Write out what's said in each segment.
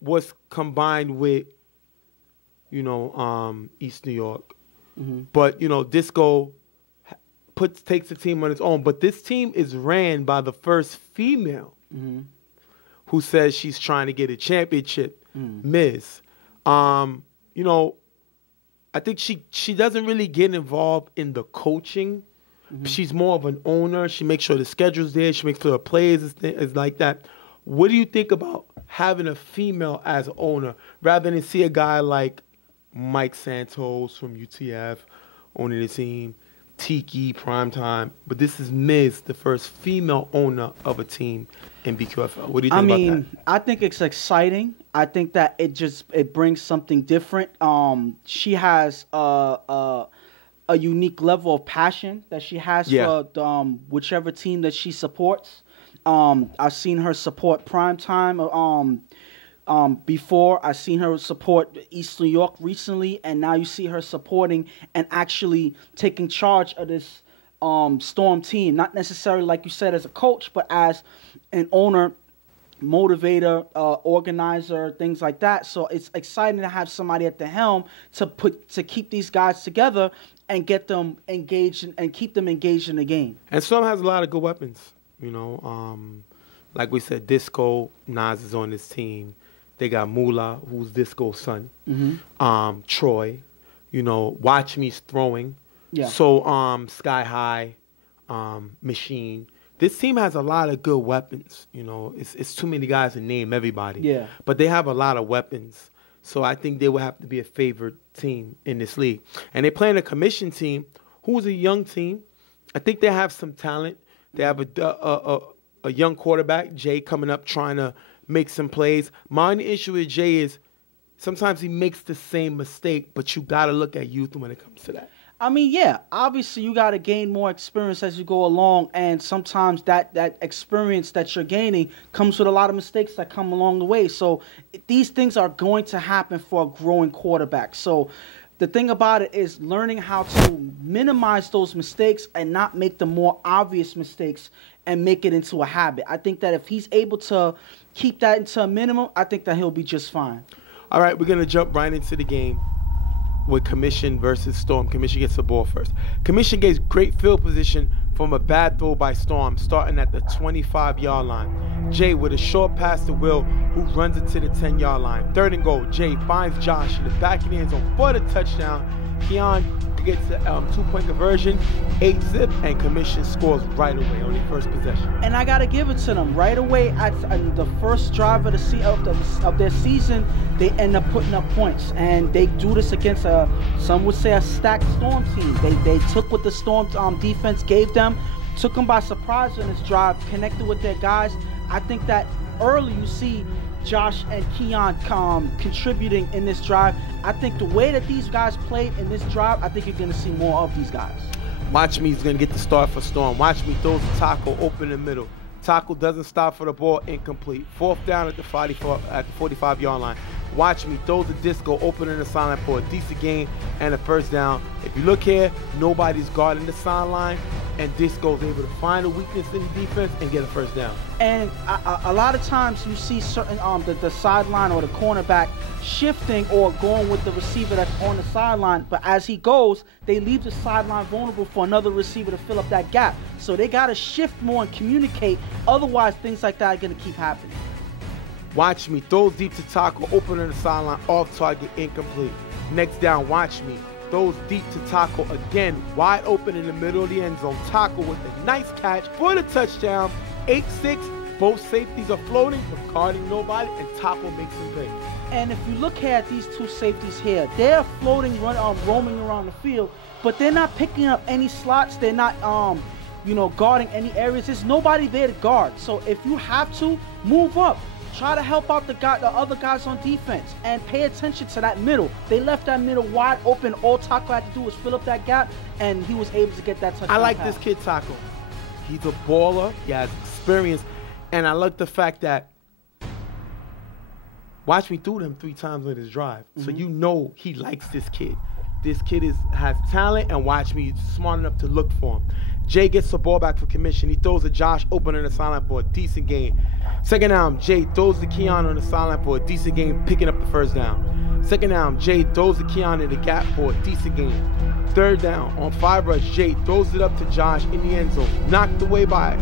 was combined with, East New York. But, Disco takes the team on its own. But this team is ran by the first female who says she's trying to get a championship, Miz. I think she doesn't really get involved in the coaching. She's more of an owner. She makes sure the schedule's there. She makes sure the players is like that. What do you think about having a female as owner rather than see a guy like Mike Santos from UTF owning the team, Tiki, Primetime, but this is Miz, the first female owner of a team in BQFL. What do you think about that? I think it's exciting. I think that it brings something different. She has a unique level of passion that she has for whichever team that she supports. I've seen her support Primetime before. I've seen her support East New York recently, and now you see her supporting and actually taking charge of this Storm team. Not necessarily, like you said, as a coach, but as an owner, motivator, organizer, things like that. So it's exciting to have somebody at the helm to keep these guys together and get them engaged and keep them engaged in the game. And Storm has a lot of good weapons. Like we said, Disco, Nas is on this team. They got Moolah, who's Disco's son. Troy, Watch Me's throwing. Yeah. So Sky High, Machine. This team has a lot of good weapons. It's too many guys to name everybody. Yeah. But they have a lot of weapons. So I think they will have to be a favored team in this league. And they're playing a commission team who's a young team. I think they have some talent. They have a young quarterback, Jay, coming up trying to make some plays. My issue with Jay is sometimes he makes the same mistake, but you got to look at youth when it comes to that. Obviously you got to gain more experience as you go along, and sometimes that experience that you're gaining comes with a lot of mistakes that come along the way. So these things are going to happen for a growing quarterback. So the thing about it is learning how to minimize those mistakes and not make the more obvious mistakes and make it into a habit. I think that if he's able to keep that into a minimum, I think that he'll be just fine. All right, we're going to jump right into the game with Commission versus Storm. Commission gets the ball first. Commission gets great field position from a bad throw by Storm, starting at the 25-yard line. Jay with a short pass to Will, who runs it to the 10-yard line. 3rd and goal. Jay finds Josh in the back of the end zone for the touchdown. Keon gets a 2-point conversion, 8-zip, and Commission scores right away on their first possession. And I got to give it to them. Right away at the first drive of their season, they end up putting up points. And they do this against, some would say, a stacked Storm team. They took what the Storm defense gave them, took them by surprise on this drive, connected with their guys. I think that early you see Josh and Keon contributing in this drive. I think the way that these guys played in this drive, I think you're going to see more of these guys. Watch Me is going to get the start for Storm. Watch Me throws a tackle open in the middle. Tackle doesn't stop for the ball, incomplete. 4th down at the 45-yard line. Watch Me throws a Disco open in the sideline for a decent gain and a 1st down. If you look here, nobody's guarding the sideline, and Disco's able to find a weakness in the defense and get a 1st down. And a lot of times you see certain the sideline or the cornerback shifting or going with the receiver that's on the sideline, but as he goes, they leave the sideline vulnerable for another receiver to fill up that gap. So they got to shift more and communicate. Otherwise, things like that are going to keep happening. Watch Me throws deep to tackle, open on the sideline, off target, incomplete. Next down, Watch Me throws deep to tackle again, wide open in the middle of the end zone. Tackle with a nice catch for the touchdown. 8-6. Both safeties are floating, but guarding nobody, and Taco makes some plays. And if you look here at these two safeties here, they're floating, roaming around the field, but they're not picking up any slots. They're not, guarding any areas. There's nobody there to guard. So if you have to, move up. Try to help out the other guys on defense and pay attention to that middle. They left that middle wide open. All Taco had to do was fill up that gap, and he was able to get that touchdown. I like this kid, Taco. He's a baller. He has experience. And I like the fact that Watch Me threw them 3 times on his drive. So you know he likes this kid. This kid has talent, and Watch Me smart enough to look for him. Jay gets the ball back for commission. He throws to Josh open on the sideline for a decent gain. Second down, Jay throws to Keon on the sideline for a decent gain, picking up the first down. Second down, Jay throws to Keon in the gap for a decent gain. Third down, on 5 rush, Jay throws it up to Josh in the end zone, knocked away by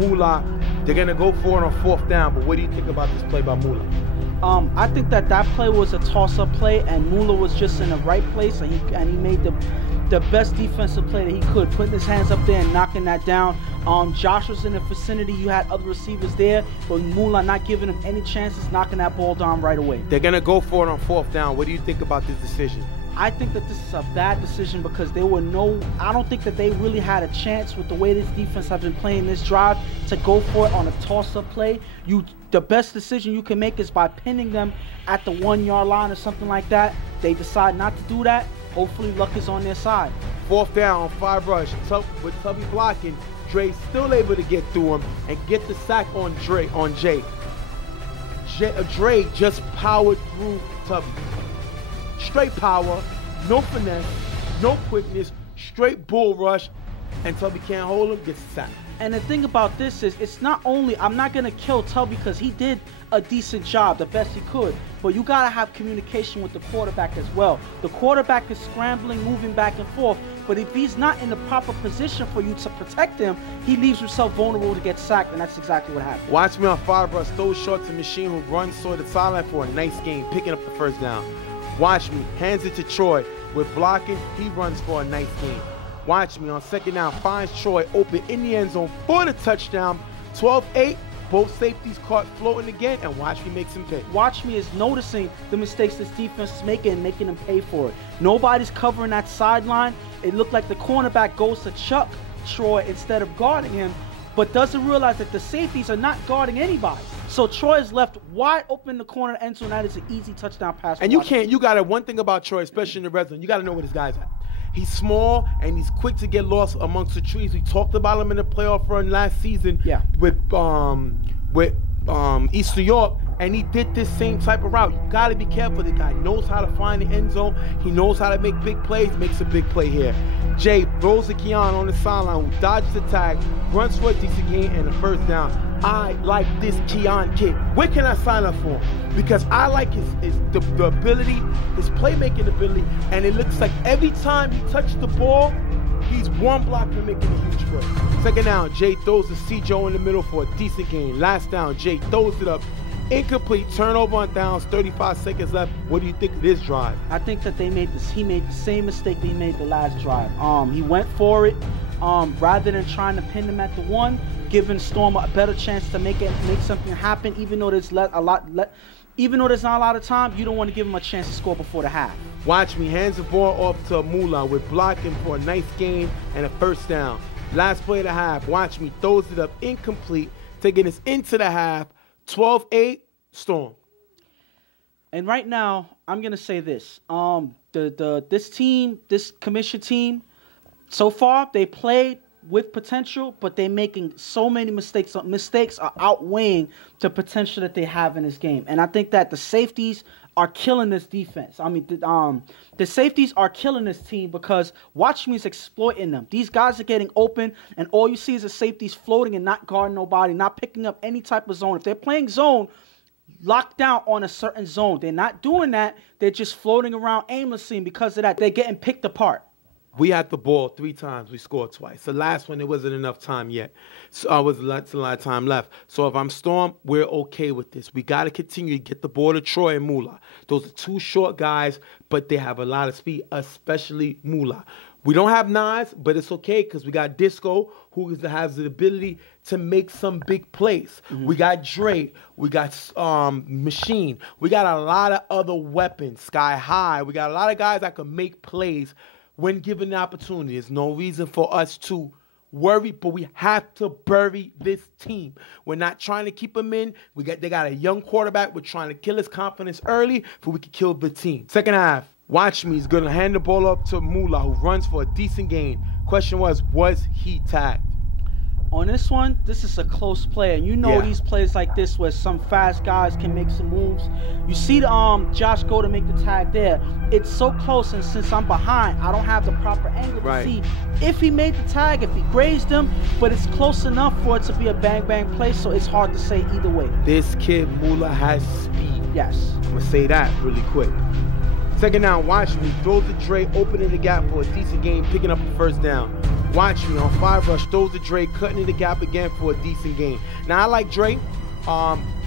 Moolah. They're going to go for it on 4th down, but what do you think about this play by Moolah? I think that play was a toss-up play, and Moolah was just in the right place, and he made the best defensive play that he could, putting his hands up there and knocking that down. Josh was in the vicinity. You had other receivers there, but Moolah not giving him any chances, knocking that ball down right away. They're going to go for it on 4th down. What do you think about this decision? I think that this is a bad decision because I don't think that they really had a chance with the way this defense has been playing this drive to go for it on a toss-up play. The best decision you can make is by pinning them at the 1-yard line or something like that. They decide not to do that. Hopefully luck is on their side. 4th down on 5 rush. With Tubby blocking, Dre still able to get through him and get the sack on Jay. Dre just powered through Tubby. Straight power, no finesse, no quickness, straight bull rush, and Tubby can't hold him, gets sacked. And the thing about this is, it's not only, I'm not going to kill Tubby because he did a decent job, the best he could, but you got to have communication with the quarterback as well. The quarterback is scrambling, moving back and forth, but if he's not in the proper position for you to protect him, he leaves himself vulnerable to get sacked, and that's exactly what happened. Watch me on 5 rush, throws short to Machine, who runs toward the sideline for a nice game, picking up the first down. Watch me, hands it to Troy. With blocking, he runs for a nice game. Watch me on 2nd down, finds Troy open in the end zone for the touchdown. 12-8, both safeties caught floating again, and watch me make some pay. Watch me is noticing the mistakes this defense is making and making them pay for it. Nobody's covering that sideline. It looked like the cornerback goes to chuck Troy instead of guarding him, but doesn't realize that the safeties are not guarding anybody. So Troy is left wide open in the corner of the end zone. That is an easy touchdown pass. And one thing about Troy, especially in the red zone, you got to know where this guy's at. He's small and he's quick to get lost amongst the trees. We talked about him in the playoff run last season with East New York, and he did this same type of route. You got to be careful. The guy knows how to find the end zone. He knows how to make big plays. Makes a big play here. Jay throws to Keon on the sideline, who dodges the tag, runs for a decent gain, and a first down. I like this Keon kid. Where can I sign up for him? Because I like the ability, his playmaking ability, and it looks like every time he touches the ball, he's one block from making a huge play. 2nd down, Jay throws to C-Joe in the middle for a decent gain. Last down, Jay throws it up. Incomplete, turnover on downs, 35 seconds left. What do you think of this drive? I think that he made the same mistake that he made the last drive. He went for it rather than trying to pin him at the 1, giving Storm a better chance to make something happen. Even though there's not a lot of time, you don't want to give him a chance to score before the half. Watch me, hands the ball off to Moolah with blocking for a nice gain and a first down. Last play of the half, watch me, throws it up incomplete, taking us into the half. 12-8, Storm. And right now, I'm gonna say this: this commission team, so far they played with potential, but they're making so many mistakes. Mistakes are outweighing the potential that they have in this game, and I think that the safeties are killing this defense. I mean, the safeties are killing this team because watch me is exploiting them. These guys are getting open, and all you see is the safeties floating and not guarding nobody, not picking up any type of zone. If they're playing zone, locked down on a certain zone. They're not doing that. They're just floating around aimlessly, and because of that, they're getting picked apart. We had the ball 3 times. We scored twice. The last one, there wasn't enough time yet. So a lot of time left. So if I'm Storm, we're okay with this. We got to continue to get the ball to Troy and Moolah. Those are 2 short guys, but they have a lot of speed, especially Moolah. We don't have Nas, but it's okay because we got Disco, who has the ability to make some big plays. Mm-hmm. We got Dre. We got Machine. We got a lot of other weapons, Sky High. We got a lot of guys that can make plays when given the opportunity. There's no reason for us to worry, but we have to bury this team. We're not trying to keep him in. They got a young quarterback. We're trying to kill his confidence early so we can kill the team. Second half, watch me. He's going to hand the ball up to Moolah, who runs for a decent gain. Question was he tagged? On this one, this is a close play, and you know these plays like this where some fast guys can make some moves. You see the Josh go to make the tag there. It's so close, and since I'm behind, I don't have the proper angle to see if he made the tag, if he grazed him, but it's close enough for it to be a bang-bang play, so it's hard to say either way. This kid, Mula, has speed. Yes. I'm going to say that really quick. Second down, watch me. Throws to Dre, opening the gap for a decent game, picking up the first down. Watch me on 5 rush, throws to Dre, cutting in the gap again for a decent game. Now, I like Dre.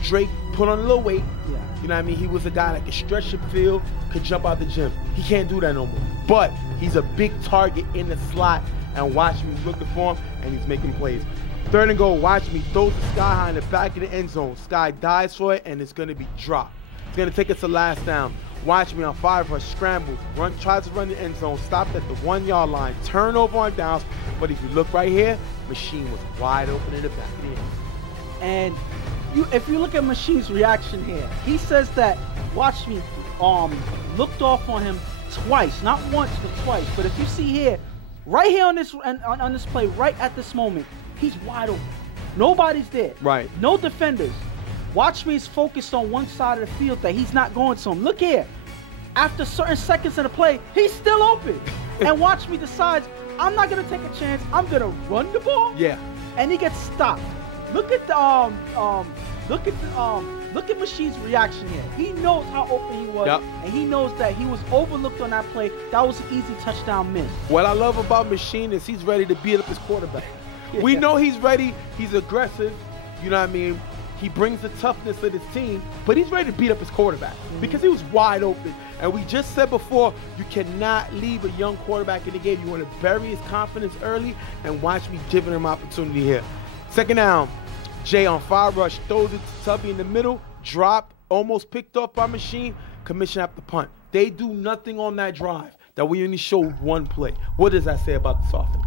Dre put on a little weight. Yeah. You know what I mean? He was a guy that could stretch the field, could jump out the gym. He can't do that no more. But he's a big target in the slot, and watch me looking for him, and he's making plays. Third and goal, watch me. Throws to Sky high in the back of the end zone. Sky dives for it, and it's going to be dropped. It's going to take us to last down. Watch me on 5 rush, scrambles, tries to run the end zone, stopped at the 1 yard line, turnover on downs. But if you look right here, Machine was wide open in the back of the end. And if you look at Machine's reaction here, he says that, watch me, looked off on him twice, not once, but twice. But if you see here, right here on this play, right at this moment, he's wide open. Nobody's there. Right. No defenders. Watch me is focused on one side of the field that he's not going to him. Look here. After certain seconds of the play, he's still open. And watch me decides, I'm not going to take a chance. I'm going to run the ball. Yeah. And he gets stopped. Look at the look at Machine's reaction here. He knows how open he was, and he knows that he was overlooked on that play. That was an easy touchdown miss. What I love about Machine is he's ready to beat up his quarterback. We know he's ready. He's aggressive. You know what I mean? He brings the toughness of his team, but he's ready to beat up his quarterback because he was wide open. And we just said before, you cannot leave a young quarterback in the game. You want to bury his confidence early, and watch me giving him opportunity here. Second down, Jay on 5 rush, throws it to Tubby in the middle, drop, almost picked off by Machine, Commission after punt. They do nothing on that drive. That we only showed one play. What does that say about this offense?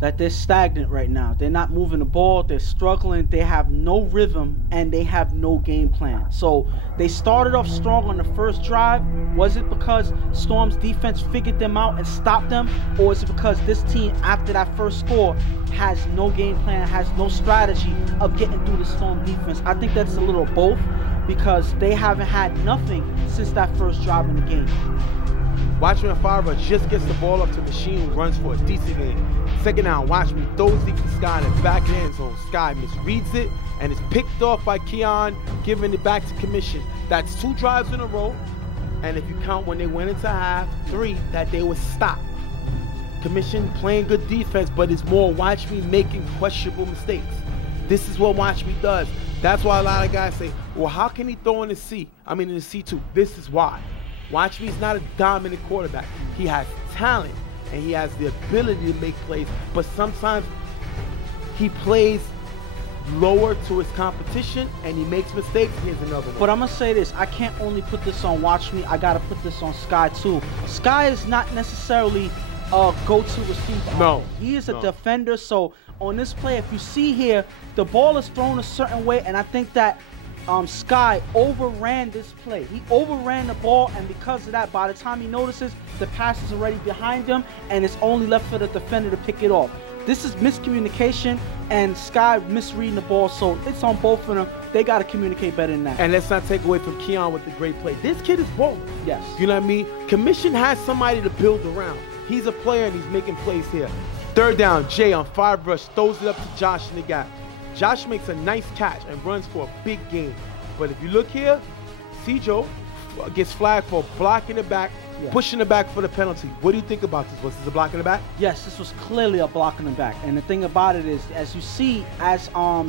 That they're stagnant right now. They're not moving the ball. They're struggling. They have no rhythm, and they have no game plan. So they started off strong on the first drive. Was it because Storm's defense figured them out and stopped them? Or is it because this team, after that first score, has no game plan, has no strategy of getting through the Storm defense? I think that's a little of both, because they haven't had nothing since that first drive in the game. Watch me on 5 rush, just gets the ball up to Machine, who runs for a decent game. Second down, watch me, throws deep to Sky in the back of the end zone. Sky misreads it, and it's picked off by Keon, giving it back to Commission. That's 2 drives in a row, and if you count when they went into half, 3, that they were stopped. Commission playing good defense, but it's more watch me making questionable mistakes. This is what watch me does. That's why a lot of guys say, well, how can he throw in the C2? This is why. Watch me is not a dominant quarterback. He has talent, and he has the ability to make plays, but sometimes he plays lower to his competition, and he makes mistakes. Here's another one. But I'm going to say this. I can't only put this on Watch Me. I got to put this on Sky, too. Sky is not necessarily a go-to receiver. No. He is a defender, so on this play, if you see here, the ball is thrown a certain way, and I think that Sky overran this play. He overran the ball, and because of that, by the time he notices, the pass is already behind him, and it's only left for the defender to pick it off. This is miscommunication, and Sky misreading the ball, so it's on both of them. They got to communicate better than that. And let's not take away from Keon with the great play. This kid is balling. Yes. You know what I mean? Commission has somebody to build around. He's a player, and he's making plays here. Third down, Jay on 5 rush, throws it up to Josh in the gap. Josh makes a nice catch and runs for a big gain. But if you look here, Cjo gets flagged for blocking the back, pushing the back for the penalty. What do you think about this? Was this a block in the back? Yes, this was clearly a block in the back. And the thing about it is, as you see, as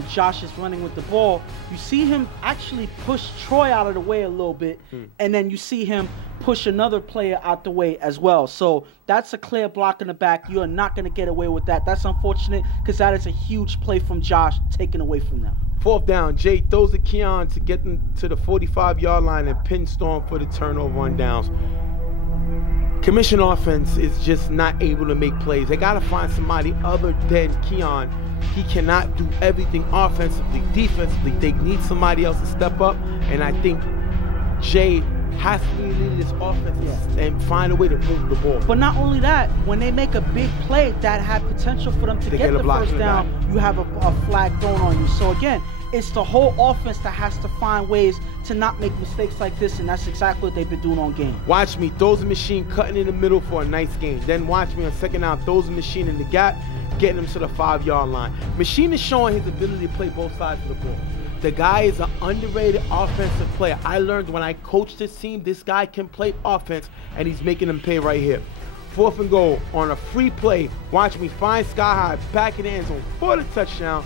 Josh is running with the ball, you see him actually push Troy out of the way a little bit, and then you see him push another player out the way as well. So that's a clear block in the back. You are not going to get away with that. That's unfortunate, because that is a huge play from Josh taken away from them. Fourth down, Jay throws to Keon to get them to the 45-yard line and pin Storm for the turnover on downs. Commission offense is just not able to make plays. They got to find somebody other than Keon. He cannot do everything offensively, defensively. They need somebody else to step up, and I think Jay has to be leading this offense and find a way to move the ball. But not only that, when they make a big play that had potential for them to get the first down, you have a flag thrown on you. So again, it's the whole offense that has to find ways to not make mistakes like this, and that's exactly what they've been doing on game. Watch me, throws a machine, cutting in the middle for a nice gain. Then watch me on second down, throws a machine in the gap, getting him to the 5-yard line. Machine is showing his ability to play both sides of the ball. The guy is an underrated offensive player. I learned when I coached this team, this guy can play offense, and he's making them pay right here. 4th and goal on a free play. Watch me find Sky High back in the end zone for the touchdown.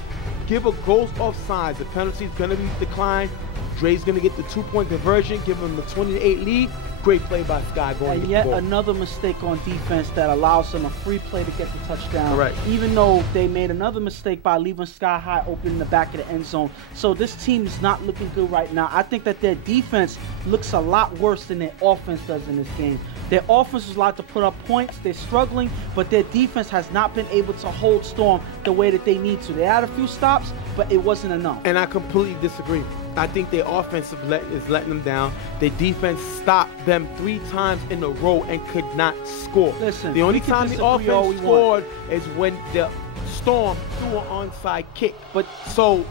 Give a goals offside. The penalty is going to be declined. Dre's going to get the 2-point conversion, give him the 20-8 lead. Great play by Sky going. And yet another mistake on defense that allows them a free play to get the touchdown. Right. Even though they made another mistake by leaving Sky High open in the back of the end zone. So this team is not looking good right now. I think that their defense looks a lot worse than their offense does in this game. Their offense is allowed to put up points. They're struggling, but their defense has not been able to hold Storm the way that they need to. They had a few stops, but it wasn't enough. And I completely disagree. I think their offense is letting them down. Their defense stopped them 3 times in a row and could not score. Listen, the only time the offense scored is when the Storm threw an onside kick. But so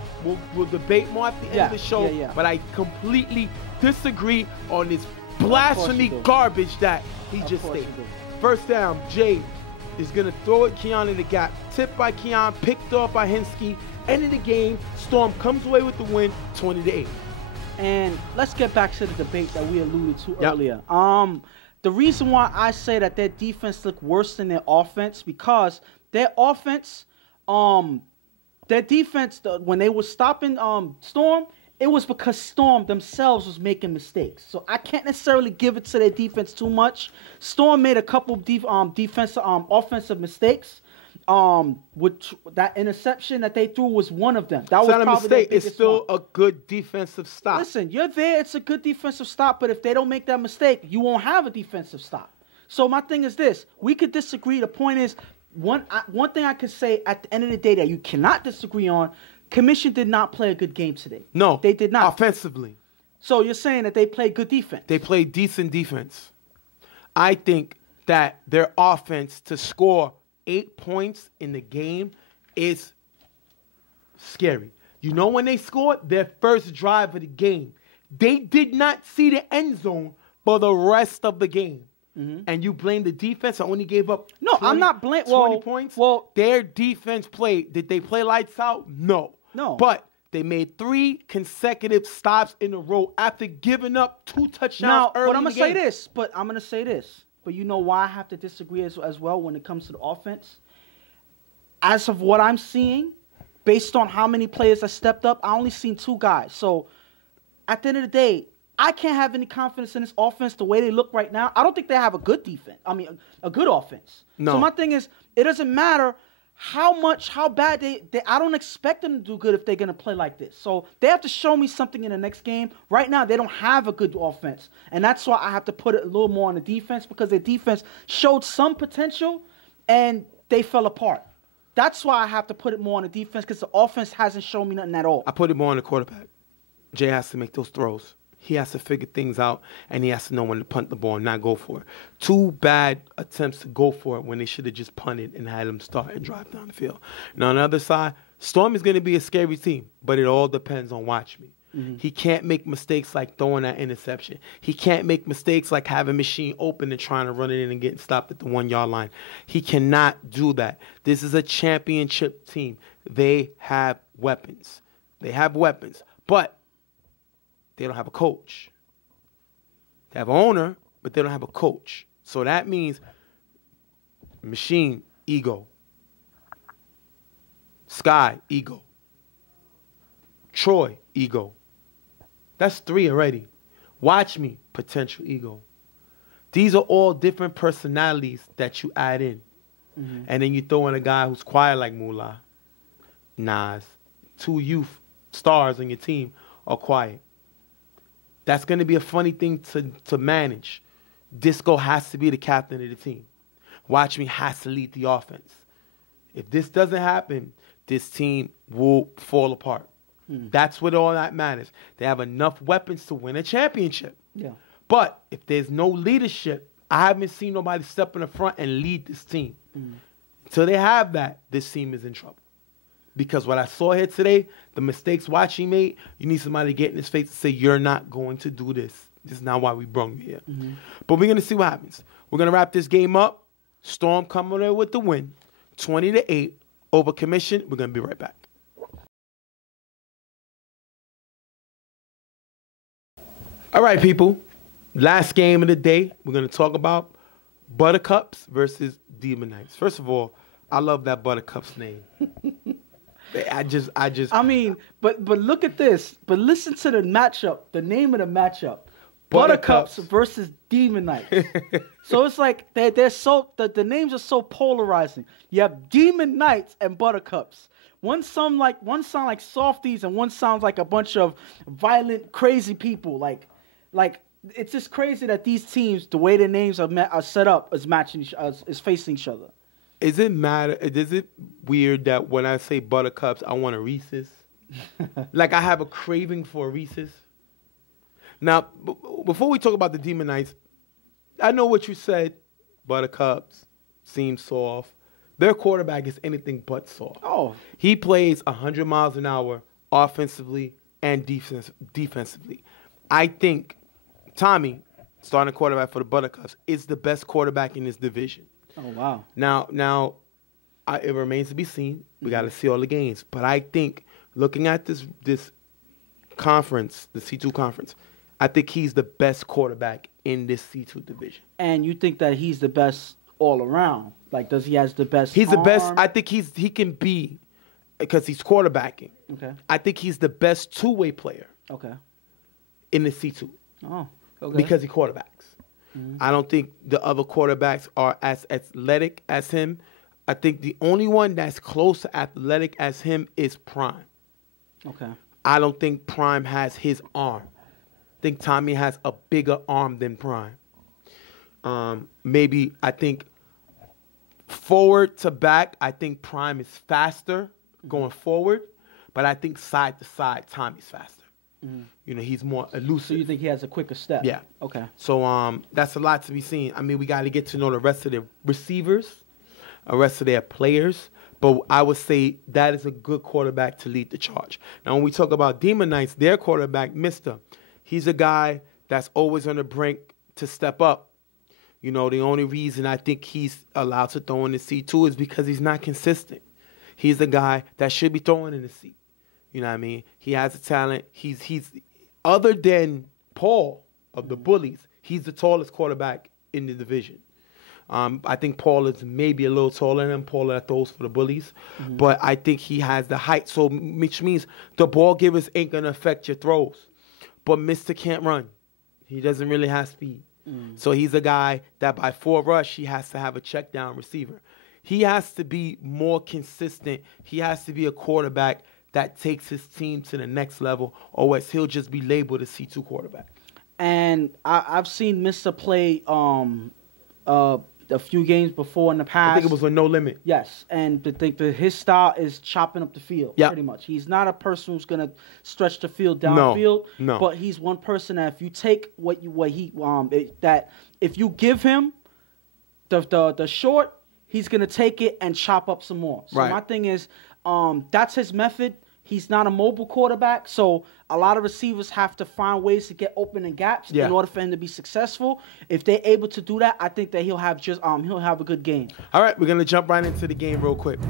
we'll debate more at the end of the show. But I completely disagree on this blasphemy garbage that he just stated. First down, Jay is going to throw it Keon in the gap. Tipped by Keon, picked off by Hinsky. End of the game, Storm comes away with the win, 20-8. And let's get back to the debate that we alluded to earlier. The reason why I say that their defense looked worse than their offense, because their offense, when they were stopping Storm, it was because Storm themselves was making mistakes. So I can't necessarily give it to their defense too much. Storm made a couple offensive mistakes. With that interception that they threw was one of them. That was not a probably mistake. It's still a good defensive stop. Listen, you're there. It's a good defensive stop. But if they don't make that mistake, you won't have a defensive stop. So my thing is this: we could disagree. The point is, one thing I could say at the end of the day that you cannot disagree on: Commission did not play a good game today. No, they did not offensively. So you're saying that they played good defense? They played decent defense. I think that their offense to score 8 points in the game is scary. You know when they scored? Their first drive of the game. They did not see the end zone for the rest of the game. And you blame the defense. I only gave up 20, I'm not blaming 20 points. Well, their defense played. Did they play lights out? No. But they made 3 consecutive stops in a row after giving up 2 touchdowns early in the game. But I'm going to say this. But you know why I have to disagree as well when it comes to the offense? As of what I'm seeing, based on how many players have stepped up, I only seen 2 guys. So at the end of the day, I can't have any confidence in this offense the way they look right now. I don't think they have a good defense. I mean, a good offense. No. So my thing is, it doesn't matter how bad I don't expect them to do good if they're going to play like this. So they have to show me something in the next game. Right now, they don't have a good offense. And that's why I have to put it a little more on the defense, because their defense showed some potential and they fell apart. That's why I have to put it more on the defense, because the offense hasn't shown me nothing at all. I put it more on the quarterback. Jay has to make those throws. He has to figure things out, and he has to know when to punt the ball and not go for it. 2 bad attempts to go for it when they should have just punted and had him start and drive down the field. Now, on the other side, Storm is going to be a scary team, but it all depends on Watch Me. He can't make mistakes like throwing that interception. He can't make mistakes like having Machine open and trying to run it in and getting stopped at the 1-yard line. He cannot do that. This is a championship team. They have weapons. But they don't have a coach. They have an owner, but they don't have a coach. So that means Machine, ego. Sky, ego. Troy, ego. That's 3 already. Watch Me, potential ego. These are all different personalities that you add in. And then you throw in a guy who's quiet like Moolah, Nas. 2 youth stars on your team are quiet. That's going to be a funny thing to manage. Disco has to be the captain of the team. Watch Me has to lead the offense. If this doesn't happen, this team will fall apart. That's what all that matters. They have enough weapons to win a championship. But if there's no leadership, I haven't seen nobody step in the front and lead this team. Until they have that, this team is in trouble. Because what I saw here today, the mistakes Watching made, you need somebody to get in his face and say, you're not going to do this. This is not why we brought you here. But we're going to see what happens. We're going to wrap this game up. Storm coming there with the win, 20-8 over Commission. We're going to be right back. All right, people. Last game of the day, we're going to talk about Buttercups versus Demon Knights. First of all, I love that Buttercups name. I mean, but look at this. But listen to the matchup, the name of the matchup. Buttercups versus Demon Knights. So it's like they're so the names are so polarizing. You have Demon Knights and Buttercups. One sound like softies, and one sounds like a bunch of violent, crazy people. Like it's just crazy that these teams, the way their names are set up, is facing each other. Is it weird that when I say Buttercups, I want a Reese's? Like I have a craving for a Reese's? Now, before we talk about the Demon Knights, I know what you said. Buttercups seem soft. Their quarterback is anything but soft. Oh. He plays 100 miles an hour offensively and defensively. I think Tommy, starting quarterback for the Buttercups, is the best quarterback in this division. Oh, wow. Now, it remains to be seen. We got to see all the games. But I think looking at this conference, the C2 conference, I think he's the best quarterback in this C2 division. And you think that he's the best all around? Like, does he has the best He's arm? the best. I think he can be, because he's quarterbacking. Okay. I think he's the best two-way player. Okay. In the C2. Oh, okay. Because he quarterbacks. I don't think the other quarterbacks are as athletic as him. I think the only one that's close to athletic as him is Prime. Okay. I don't think Prime has his arm. I think Tommy has a bigger arm than Prime. Maybe I think forward to back, I think Prime is faster going forward, but I think side to side, Tommy's faster. You know, he's more elusive. So you think he has a quicker step? Yeah. Okay. So that's a lot to be seen. I mean, we got to get to know the rest of their receivers, the rest of their players. But I would say that is a good quarterback to lead the charge. Now, when we talk about Demon Knights, their quarterback, Mister, he's a guy that's always on the brink to step up. You know, the only reason I think he's allowed to throw in the C2 is because he's not consistent. He's the guy that should be throwing in the C. You know what I mean? He has a talent. He's other than Paul of the Bullies, he's the tallest quarterback in the division. I think Paul is maybe a little taller than him, Paul that throws for the Bullies. But I think he has the height, so which means the ball givers ain't going to affect your throws. But Mister can't run. He doesn't really have speed. So he's a guy that by 4 rush, he has to have a check down receiver. He has to be more consistent. He has to be a quarterback that takes his team to the next level, or else he'll just be labeled a C2 quarterback. And I've seen Mr. play a few games before in the past. I think it was with No Limit. Yes, and I think that his style is chopping up the field, pretty much. He's not a person who's going to stretch the field downfield, but he's one person that if you take that if you give him the short, he's going to take it and chop up some more. So my thing is, that's his method. He's not a mobile quarterback, so a lot of receivers have to find ways to get open in gaps in order for him to be successful. If they're able to do that, I think that he'll have a good game. All right, we're gonna jump right into the game real quick.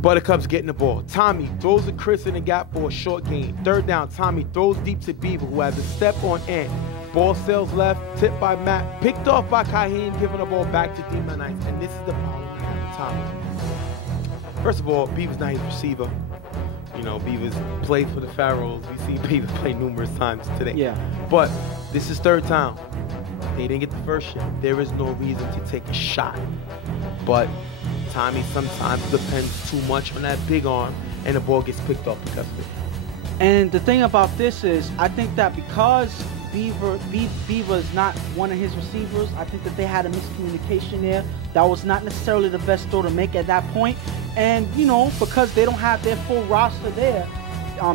Buttercups getting the ball. Tommy throws to Chris in the gap for a short gain. 3rd down, Tommy throws deep to Beaver, who has a step on end. Ball sails left, tipped by Matt, picked off by Kaheen, giving the ball back to Demon Knights, and this is the problem with Tommy. First of all, Beaver's not his receiver. You know, Beavers play for the Pharaohs. We see Beavers play numerous times today. Yeah. But this is 3rd down. They didn't get the first shot. There is no reason to take a shot. But Tommy sometimes depends too much on that big arm, and the ball gets picked off because of it. And the thing about this is, I think that because Beaver is not one of his receivers, I think that they had a miscommunication there. That was not necessarily the best throw to make at that point. And, you know, because they don't have their full roster there,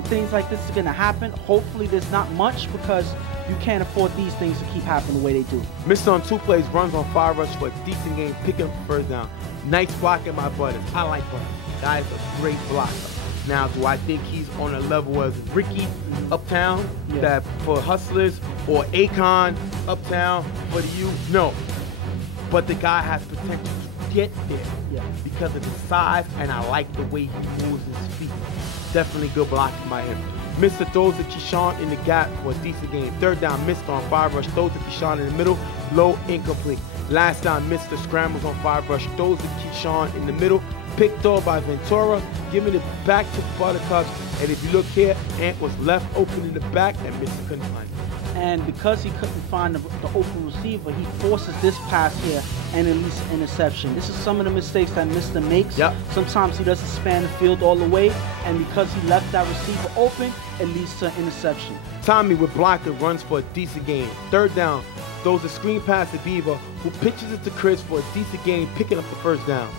things like this is going to happen. Hopefully there's not much, because You can't afford these things to keep happening the way they do. Missed on 2 plays, runs on 5 rush for a decent game, picking up the first down. Nice blocking by Butters. I like Butters. That is a great blocker. Now, do I think he's on a level as Ricky uptown, that for Hustlers, or Akon uptown for the youth? No. But the guy has potential to get there because of his size, and I like the way he moves his feet. Definitely good blocking by him. Mr. throws to Keyshawn in the gap for a decent game. Third down, missed on 5 rush, throws to Keyshawn in the middle, low, incomplete. Last down, Mr. scrambles on 5 rush, throws to Keyshawn in the middle, picked off by Ventura, giving it back to Buttercups. And if you look here, Ant was left open in the back, and Mr. couldn't find it. And because he couldn't find the open receiver, he forces this pass here and at least an interception. This is some of the mistakes that Mr. makes. Sometimes he doesn't span the field all the way, and because he left that receiver open, it leads to an interception. Tommy with blocker runs for a decent game. Third down, throws a screen pass to Beaver, who pitches it to Chris for a decent game, picking up the first down.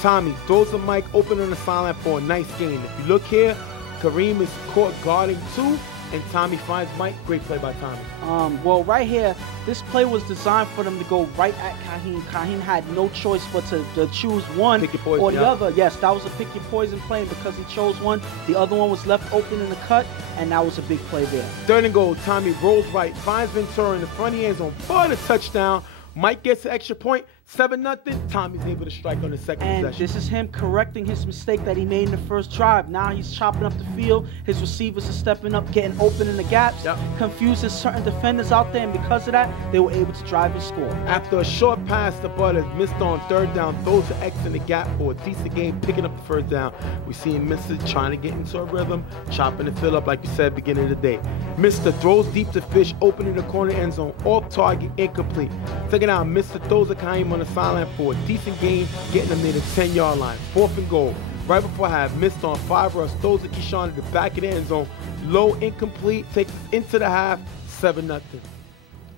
Tommy throws the mic open on the sideline for a nice game. If you look here, Kareem is caught guarding 2, and Tommy finds Mike. Great play by Tommy. Well, right here, this play was designed for them to go right at Kaheem. Kaheem had no choice but to choose one or the other. Yes, that was a pick your poison play, and because he chose one, the other one was left open in the cut, and that was a big play there. Third and goal, Tommy rolls right, finds Ventura in the front of the end zone for the touchdown. Mike gets an extra point, 7-0. Tommy's able to strike on the second possession. And this is him correcting his mistake that he made in the first drive. Now he's chopping up the field. His receivers are stepping up, getting open in the gaps, confuses certain defenders out there, and because of that, they were able to drive and score. After a short pass to Butters, missed on third down, throws to X in the gap for a decent game, picking up the first down. We see him trying to get into a rhythm, chopping the field up like you said beginning of the day. Mr. throws deep to Fish, opening the corner end zone, off target, incomplete. Second down, Mr. throws a Kaim on the sideline for a decent game, getting them near the 10-yard line. Fourth and goal. Right before half, missed on 5 rush, throws to Keyshawn at the back of the end zone. Low, incomplete, takes us into the half, 7-0.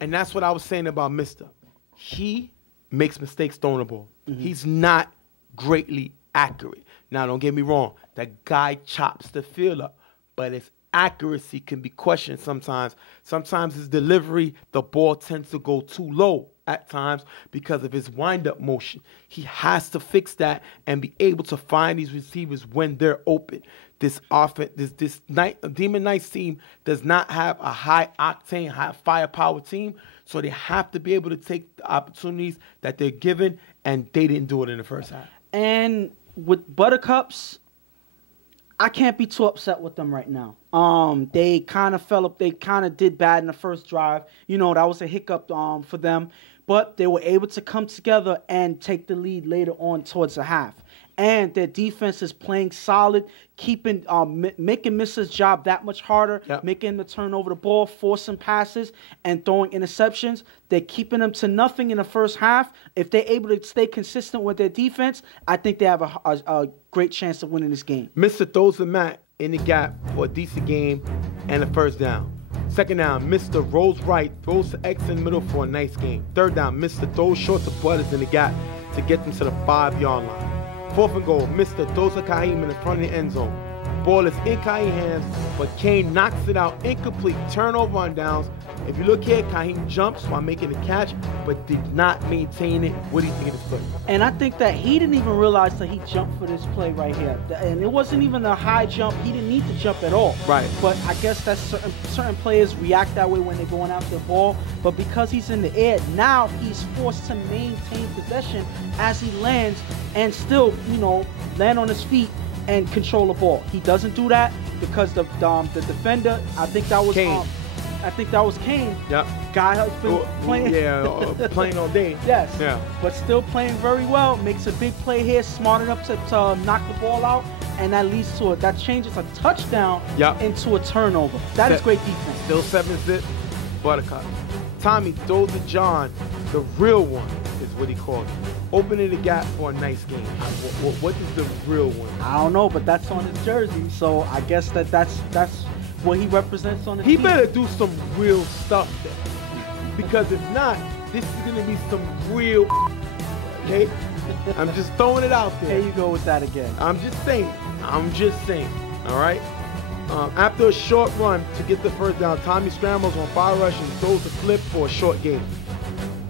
And that's what I was saying about Mr. He makes mistakes throwing the ball. He's not greatly accurate. Now, don't get me wrong. That guy chops the field up, but his accuracy can be questioned sometimes. Sometimes his delivery, the ball tends to go too low at times because of his wind-up motion. He has to fix that and be able to find these receivers when they're open. This offense, this Demon Knights team does not have a high-octane, high-firepower team, so they have to be able to take the opportunities that they're given, and they didn't do it in the first half. And with Buttercups, I can't be too upset with them right now. They kind of fell up. They kind of did bad in the first drive. You know, that was a hiccup for them. But they were able to come together and take the lead later on towards the half. And their defense is playing solid, keeping making Mr.'s job that much harder, making him to turn over the ball, forcing passes, and throwing interceptions. They're keeping them to nothing in the first half. If they're able to stay consistent with their defense, I think they have a great chance of winning this game. Mr. throws the mat in the gap for a decent game and a first down. Second down, Mr. rolls right, throws to X in the middle for a nice game. Third down, Mr. throws short to Butters in the gap to get them to the 5-yard line. Fourth and goal, Mr. throws to Kaheem in the front of the end zone. Ball is in Kaheem's hands, but Kane knocks it out incomplete. Turnover on downs. If you look here, Kaheem jumps while making the catch, but did not maintain it. What do you think of this play? And I think that he didn't even realize that he jumped for this play right here. And it wasn't even a high jump. He didn't need to jump at all. Right. But I guess that certain players react that way when they're going after the ball. But because he's in the air, now he's forced to maintain possession as he lands and still, you know, land on his feet and control the ball. He doesn't do that because the defender, I think that was Kane. Kane. Yeah. Guy has been playing. Yeah, playing all day. Yes. Yeah. But still playing very well. Makes a big play here, smart enough to knock the ball out, and that leads to that changes a touchdown into a turnover. That is great defense. Still 7-zip, Buttercup. Tommy throws to John, the real one is what he calls it. Opening the gap for a nice game. What is the real one? I don't know, but that's on his jersey, so I guess that's what he represents on the team. He better do some real stuff there. Because if not, this is going to be some real okay? I'm just throwing it out there. There you go with that again. I'm just saying. All right? After a short run to get the first down, Tommy scrambles on fire rush and throws the flip for a short gain.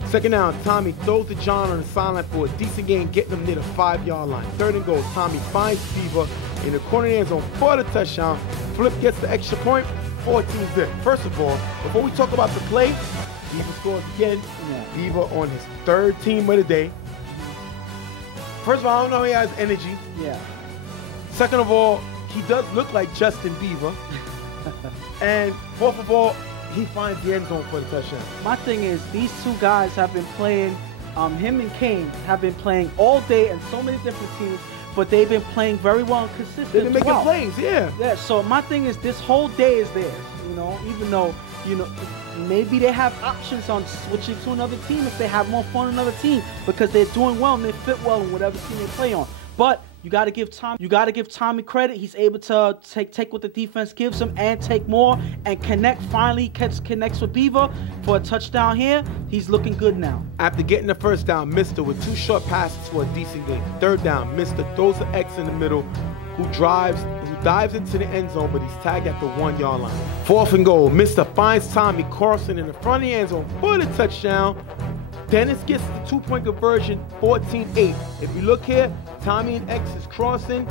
Second down, Tommy throws to John on the sideline for a decent gain, getting them near the 5-yard line. Third and goal, Tommy finds Beaver in the corner end zone for the touchdown. Flip gets the extra point, 14-zip. First of all, before we talk about the play, Beaver scores again. Beaver on his 3rd team of the day. First of all, I don't know he has energy. Yeah. Second of all, he does look like Justin Bieber. And fourth of all, he finds the end zone for the touchdown. My thing is, these two guys have been playing, him and Kane have been playing all day in so many different teams, but they've been playing very well and consistent. They've been making plays, yeah. Yeah, so my thing is, this whole day is theirs, even though, maybe they have options on switching to another team if they have more fun on another team because they're doing well and they fit well in whatever team they play on. But you got to give Tommy credit. He's able to take what the defense gives him and take more and connect. Finally, connects with Beaver for a touchdown here. He's looking good now. After getting the first down, Mister with 2 short passes for a decent gain. Third down, Mister throws the X in the middle, who dives into the end zone, but he's tagged at the 1-yard line. Fourth and goal, Mister finds Tommy crossing in the front of the end zone for the touchdown. Dennis gets the 2-point conversion, 14-8. If you look here, Tommy and X is crossing,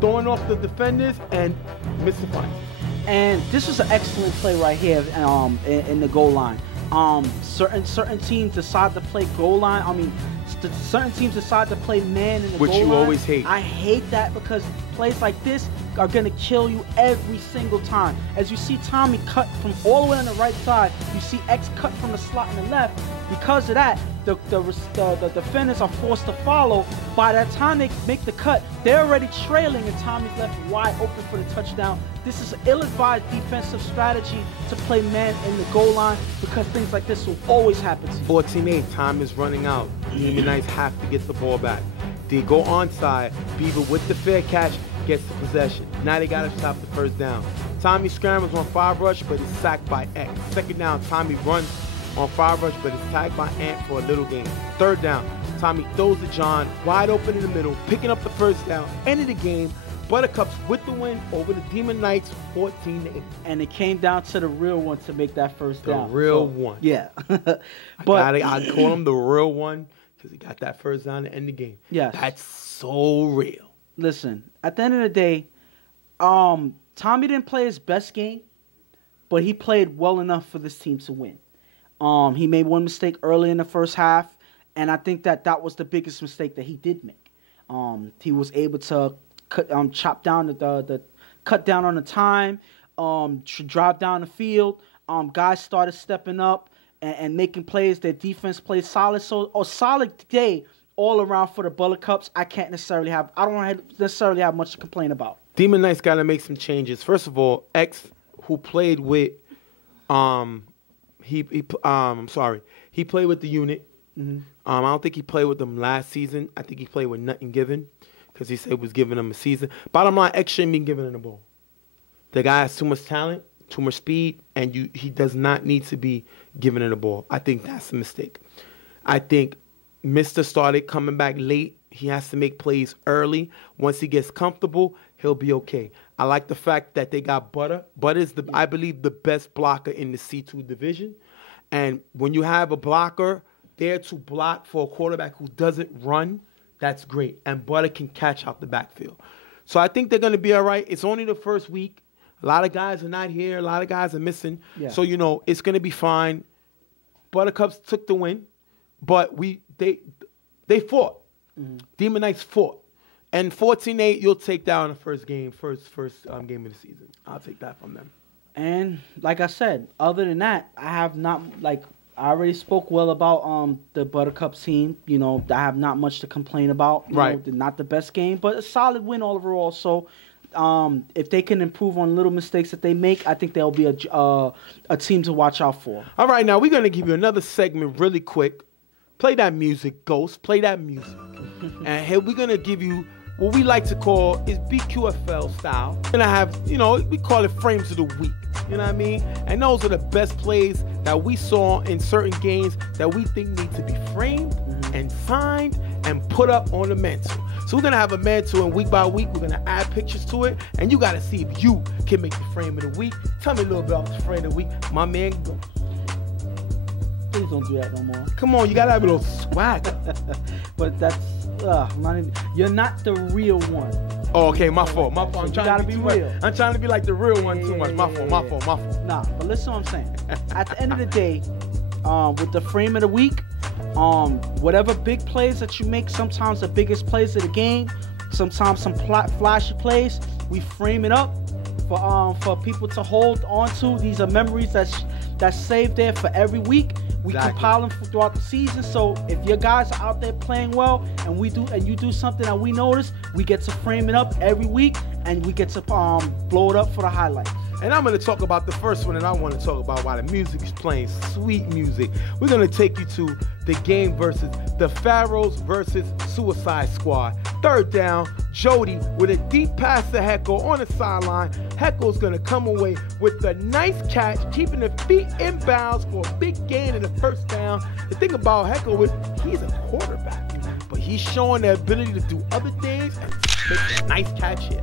throwing off the defenders, and Mr. Finds. And this was an excellent play right here in the goal line. Certain teams decide to play goal line. Certain teams decide to play man in the goal line. Which you always hate. I hate that because plays like this are going to kill you every single time. As you see Tommy cut from all the way on the right side, you see X cut from the slot on the left. Because of that, the defenders are forced to follow. By the time they make the cut, they're already trailing and Tommy's left wide open for the touchdown. This is an ill-advised defensive strategy to play man in the goal line because things like this will always happen to you. 14-8, time is running out. The Knights have to get the ball back. They go onside. Beaver with the fair catch gets the possession. Now they got to stop the first down. Tommy scrambles on fire rush, but is sacked by X. Second down, Tommy runs on fire rush, but is tagged by Ant for a little gain. Third down, Tommy throws to John, wide open in the middle, picking up the first down. End of the game, Buttercups with the win over the Demon Knights, 14-8. And it came down to the real one to make that first down. The real one. Yeah. I call him the real one because he got that first down to end the game. Yes. That's so real. Listen, at the end of the day, Tommy didn't play his best game, but he played well enough for this team to win. He made one mistake early in the first half, and I think that was the biggest mistake that he did make. He was able to cut down on the time, drive down the field. Guys started stepping up and making plays. Their defense played solid. So a solid day all around for the Buttercups. I don't necessarily have much to complain about. Demon Knights got to make some changes. First of all, X, who played with he played with the unit. Mm-hmm. I don't think he played with them last season. I think he played with nothing given because he said he was giving them a season. Bottom line, X shouldn't be giving him the ball. The guy has too much talent, too much speed, and he does not need to be giving him the ball. I think that's a mistake. I think Mr. started coming back late. He has to make plays early. Once he gets comfortable, he'll be okay. I like the fact that they got Butter. Butter is, I believe, the best blocker in the C2 division. And when you have a blocker there to block for a quarterback who doesn't run, that's great. And Butter can catch out the backfield. So I think they're going to be all right. It's only the first week. A lot of guys are not here. A lot of guys are missing. Yeah. So, it's going to be fine. Buttercups took the win. But they fought. Mm-hmm. Demon Knights fought. And 14-8, you'll take that on the first game of the season. I'll take that from them. And like I said, other than that, I already spoke well about the Buttercups team. I have not much to complain about. Right. Not the best game, but a solid win overall. So if they can improve on little mistakes that they make, I think they'll be a team to watch out for. All right, now we're going to give you another segment really quick. Play that music, Ghost. Play that music. And here we're going to give you what we like to call is BQFL style. We're going to have, we call it frames of the week. You know what I mean? And those are the best plays that we saw in certain games that we think need to be framed and signed and put up on the mantle. So we're going to have a mantle, and week by week, we're going to add pictures to it, and you got to see if you can make the frame of the week. Tell me a little bit about the frame of the week. My man, go. Please don't do that no more. Come on, you got to have a little swagger. But that's, you're not the real one. Oh, okay, my fault. I'm trying to be real. I'm trying to be like the real one too much. My fault. Nah, but listen to what I'm saying. At the end of the day, with the frame of the week, whatever big plays that you make, sometimes the biggest plays of the game, sometimes some flashy plays, we frame it up for people to hold on to. These are memories that's saved there for every week. We compile them throughout the season. So if your guys are out there playing well, and you do something that we notice, we get to frame it up every week, and we get to blow it up for the highlights. And I'm going to talk about the first one, and I want to talk about why the music is playing sweet music. We're going to take you to the game versus the Pharaohs versus Suicide Squad. Third down, Jody with a deep pass to Heckel on the sideline. Heckel's going to come away with the nice catch, keeping the feet in bounds for a big gain in the first down. The thing about Heckel is he's a quarterback, but he's showing the ability to do other things and make a nice catch here.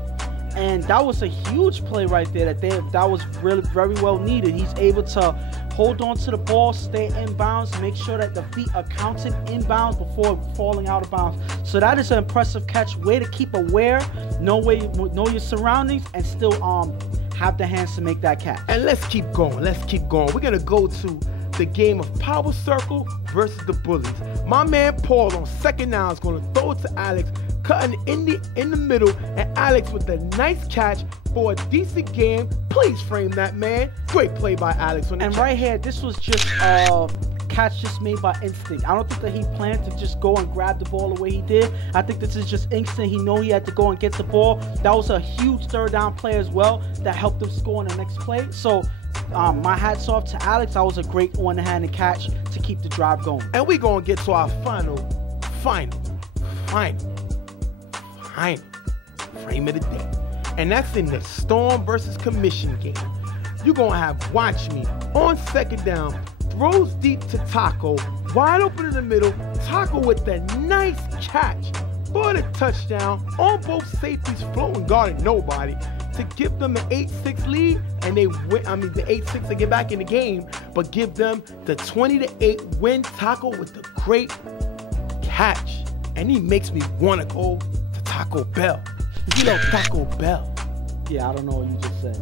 And that was a huge play right there. That was really very well needed. He's able to hold on to the ball, stay in bounds, make sure that the feet are counted in bounds before falling out of bounds. So that is an impressive catch. Way to keep aware, know your surroundings, and still have the hands to make that catch. And let's keep going. We're gonna go to the game of Power Circle versus the Bullies. My man Paul on second down is gonna throw it to Alex, cutting in the middle, and Alex with a nice catch for a decent game. Please frame that, man. Great play by Alex on the catch. Right here, this was just catch just made by instinct. I don't think that he planned to just go and grab the ball the way he did. I think this is just instinct. He knew he had to go and get the ball. That was a huge third down play as well that helped him score on the next play. So my hat's off to Alex. That was a great one-handed catch to keep the drive going. And we're going to get to our final frame of the day. And that's in the Storm versus Commission game. You're going to have Watch Me on second down, throws deep to Taco, wide open in the middle. Taco with the nice catch for the touchdown on both safeties, floating guarding nobody, to give them an 8-6 lead, and they win. The 8-6 to get back in the game, but give them the 20-8 win. Taco with the great catch, and he makes me want to go to Taco Bell. You know Taco Bell. Yeah, I don't know what you just said.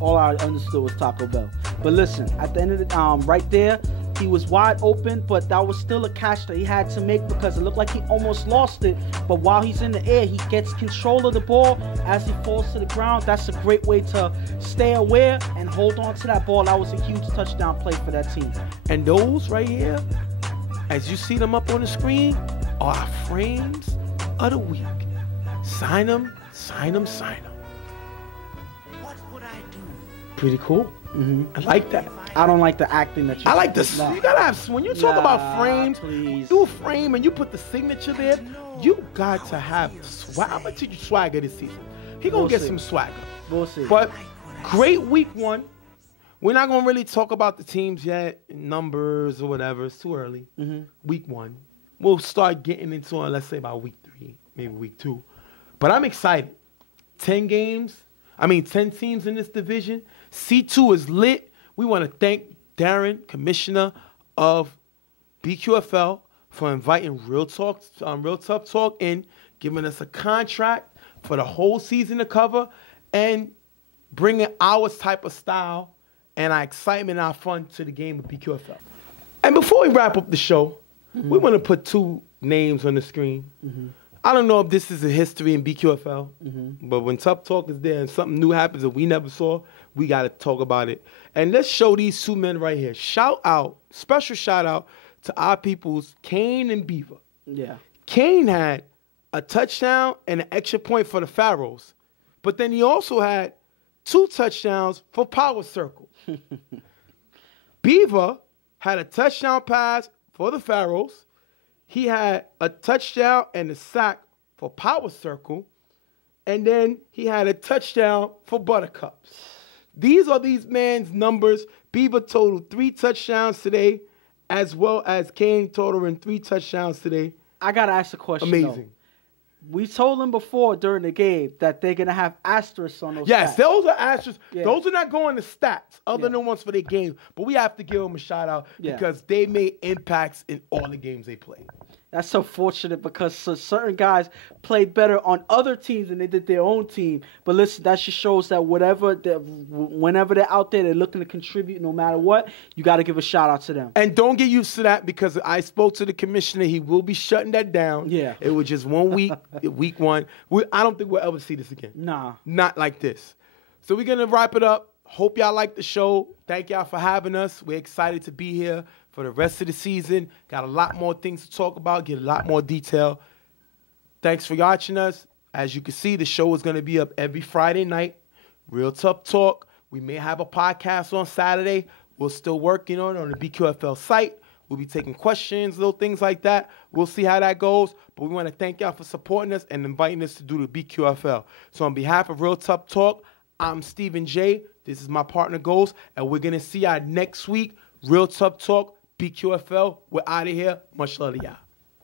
All I understood was Taco Bell. But listen, at the end of the right there, he was wide open, but that was still a catch that he had to make because it looked like he almost lost it. But while he's in the air, he gets control of the ball as he falls to the ground. That's a great way to stay aware and hold on to that ball. That was a huge touchdown play for that team. And those right here, as you see them up on the screen, are our frames of the week. Sign them. What would I do? Pretty cool. I like that. I don't like the acting that you. I like this. You gotta have, when you talk about frames, please. do a frame and you put the signature there. You got to have swag. I'm gonna teach you swagger this season. He gonna get some swagger. We'll see. But great week one. We're not gonna really talk about the teams yet, numbers or whatever. It's too early. Week one. We'll start getting into it. Let's say about week 3, maybe week 2. But I'm excited. 10 teams in this division. C2 is lit. We want to thank Darren, commissioner of BQFL, for inviting Real Tough Talk in, giving us a contract for the whole season to cover, and bringing our type of style and our excitement and our fun to the game of BQFL. And before we wrap up the show, we want to put 2 names on the screen. I don't know if this is a history in BQFL, but when Tuff Talk is there and something new happens that we never saw, we got to talk about it. And let's show these 2 men right here. Special shout out to our peoples, Kane and Beaver. Yeah. Kane had a touchdown and an extra point for the Pharaohs, but then he also had 2 touchdowns for Power Circle. Beaver had a touchdown pass for the Pharaohs. He had a touchdown and a sack for Power Circle. And then he had a touchdown for Buttercups. These are these man's numbers. Beaver totaled 3 touchdowns today, as well as Kane totaling 3 touchdowns today. I got to ask a question, Amazing. We told them before during the game that they're going to have asterisks on those Yes, stats. those are asterisks. Yeah. Those are not going to stats other than ones for their game. But we have to give them a shout out because they made impacts in all the games they played. That's so fortunate because certain guys played better on other teams than they did their own team. But listen, that just shows that whenever they're out there, they're looking to contribute no matter what. You got to give a shout out to them. And don't get used to that because I spoke to the commissioner. He will be shutting that down. Yeah. It was just 1 week, week one. I don't think we'll ever see this again. Nah. Not like this. So we're going to wrap it up. Hope y'all like the show. Thank y'all for having us. We're excited to be here for the rest of the season. Got a lot more things to talk about, get a lot more detail. Thanks for watching us. As you can see, the show is going to be up every Friday night. Real Tough Talk. We may have a podcast on Saturday. We're still working on it on the BQFL site. We'll be taking questions, little things like that. We'll see how that goes. But we want to thank y'all for supporting us and inviting us to do the BQFL. So on behalf of Real Tough Talk, I'm Stephen J. This is my partner Ghost. And we're going to see y'all next week. Real Tough Talk, BQFL. We're out of here. Much love to y'all.